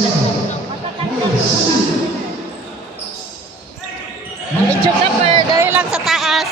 Medyo kapper, dahil lang sa taas.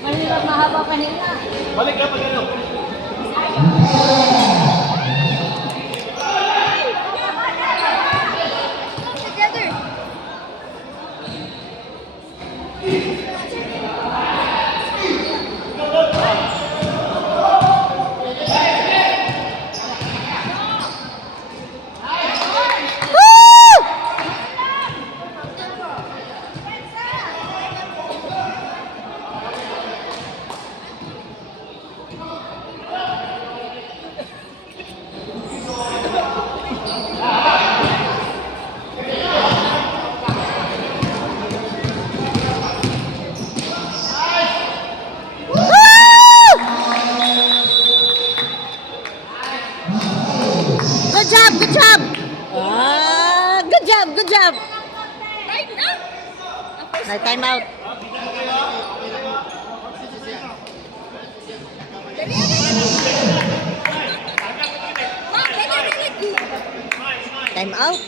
Mahirap mahaba pahinga. Balik ka pag ano. Together. Good job, good job. Good job, good job. Time na. May time out. Time out.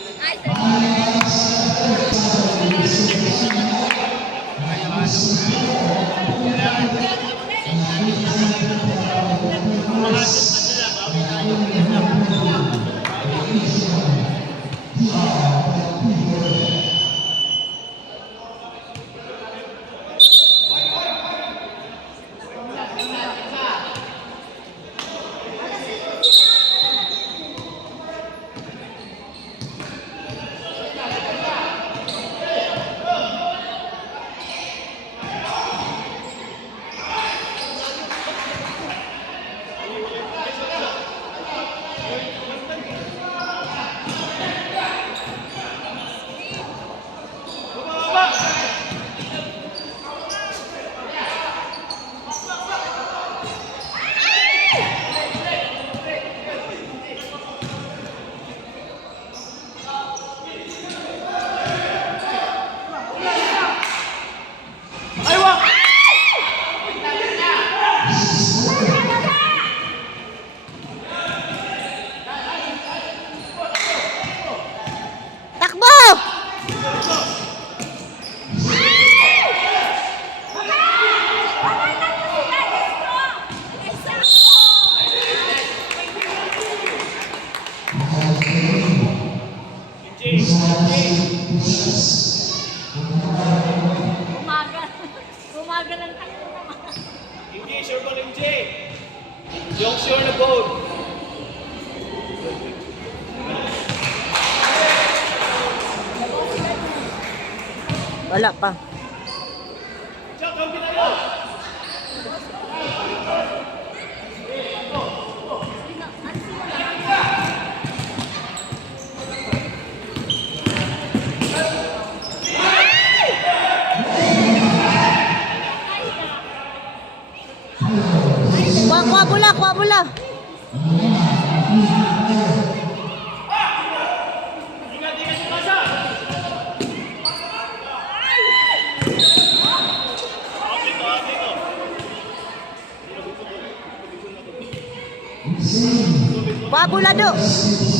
Takbo! Umaga lang takbo naman. Hindi, sure ball MJ. Yung sure na goal. Wala pa. Diyan, kampi tayo. Kuha bola, kuha bola. Ingat-ingat yung masa. Okay to, okay to. Pabulado.